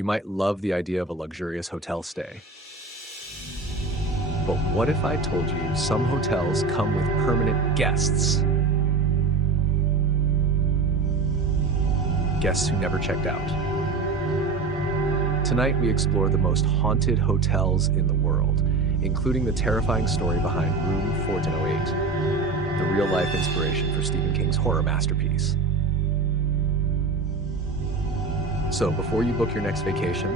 You might love the idea of a luxurious hotel stay. But what if I told you some hotels come with permanent guests? Guests who never checked out. Tonight we explore the most haunted hotels in the world, including the terrifying story behind Room 1408, the real-life inspiration for Stephen King's horror masterpiece. So before you book your next vacation,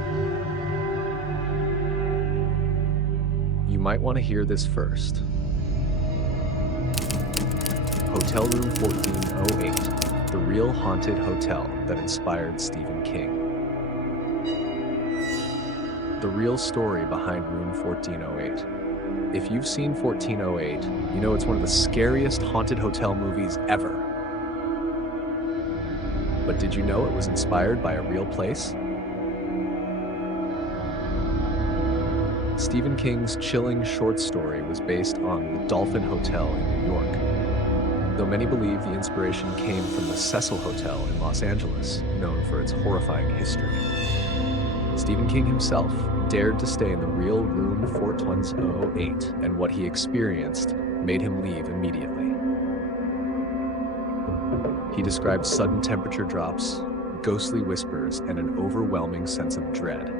you might want to hear this first. Hotel Room 1408, the real haunted hotel that inspired Stephen King. The real story behind Room 1408. If you've seen 1408, you know it's one of the scariest haunted hotel movies ever. But did you know it was inspired by a real place? Stephen King's chilling short story was based on the Dolphin Hotel in New York, though many believe the inspiration came from the Cecil Hotel in Los Angeles, known for its horrifying history. Stephen King himself dared to stay in the real Room 1408, and what he experienced made him leave immediately. He described sudden temperature drops, ghostly whispers, and an overwhelming sense of dread.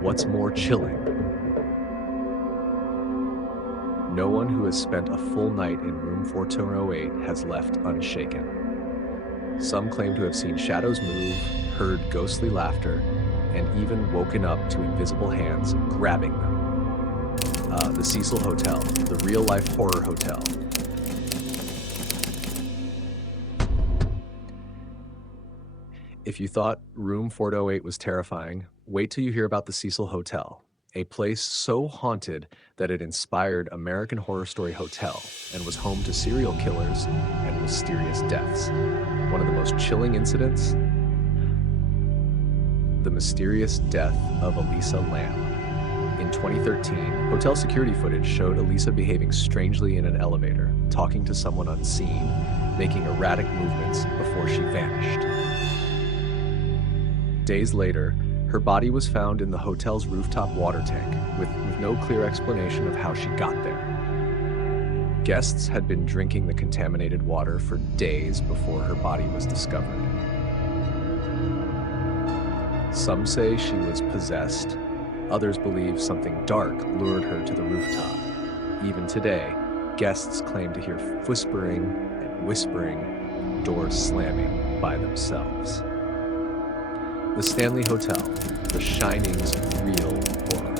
What's more chilling? No one who has spent a full night in Room 1408 has left unshaken. Some claim to have seen shadows move, heard ghostly laughter, and even woken up to invisible hands grabbing them. The Cecil Hotel, the real-life horror hotel. If you thought Room 408 was terrifying, wait till you hear about the Cecil Hotel, a place so haunted that it inspired American Horror Story Hotel and was home to serial killers and mysterious deaths. One of the most chilling incidents? The mysterious death of Elisa Lam. In 2013, hotel security footage showed Elisa behaving strangely in an elevator, talking to someone unseen, making erratic movements before she vanished. Days later, her body was found in the hotel's rooftop water tank, with no clear explanation of how she got there. Guests had been drinking the contaminated water for days before her body was discovered. Some say she was possessed. Others believe something dark lured her to the rooftop. Even today, guests claim to hear whispering and whispering, doors slamming by themselves. The Stanley Hotel, The Shining's real horror.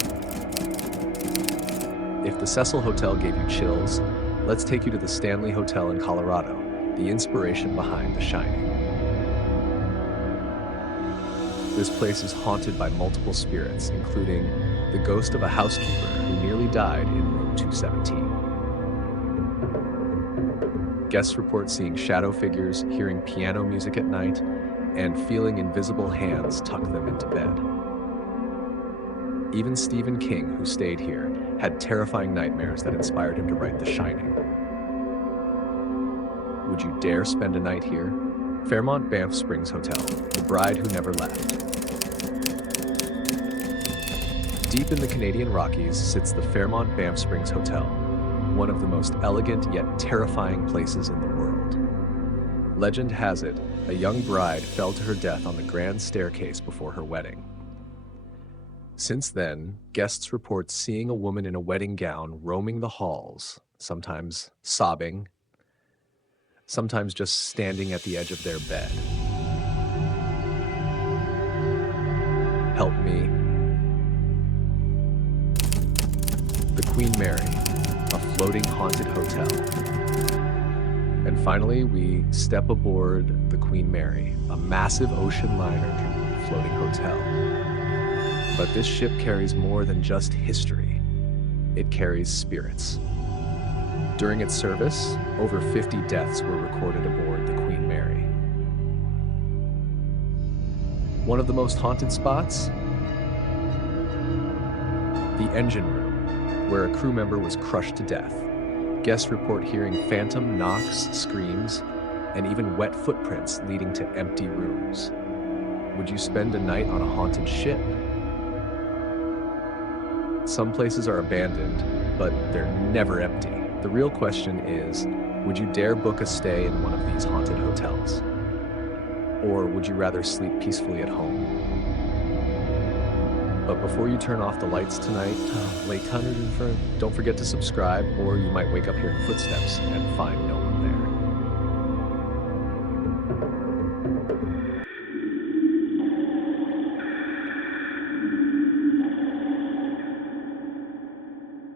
If the Cecil Hotel gave you chills, let's take you to the Stanley Hotel in Colorado, the inspiration behind The Shining. This place is haunted by multiple spirits, including the ghost of a housekeeper who nearly died in room 217. Guests report seeing shadow figures, hearing piano music at night, and feeling invisible hands tuck them into bed. Even Stephen King, who stayed here, had terrifying nightmares that inspired him to write The Shining. Would you dare spend a night here? Fairmont Banff Springs Hotel, the bride who never left. Deep in the Canadian Rockies sits the Fairmont Banff Springs Hotel, one of the most elegant yet terrifying places in the world. Legend has it, a young bride fell to her death on the grand staircase before her wedding. Since then, guests report seeing a woman in a wedding gown roaming the halls, sometimes sobbing, sometimes just standing at the edge of their bed. Help me. The Queen Mary, a floating haunted hotel. And finally, we step aboard the Queen Mary, a massive ocean liner floating hotel. But this ship carries more than just history. It carries spirits. During its service, over 50 deaths were recorded aboard the Queen Mary. One of the most haunted spots? The engine room, where a crew member was crushed to death. Guests report hearing phantom knocks, screams, and even wet footprints leading to empty rooms. Would you spend a night on a haunted ship? Some places are abandoned, but they're never empty. The real question is, would you dare book a stay in one of these haunted hotels? Or would you rather sleep peacefully at home? But before you turn off the lights tonight, don't forget to subscribe, or you might wake up hearing footsteps and find no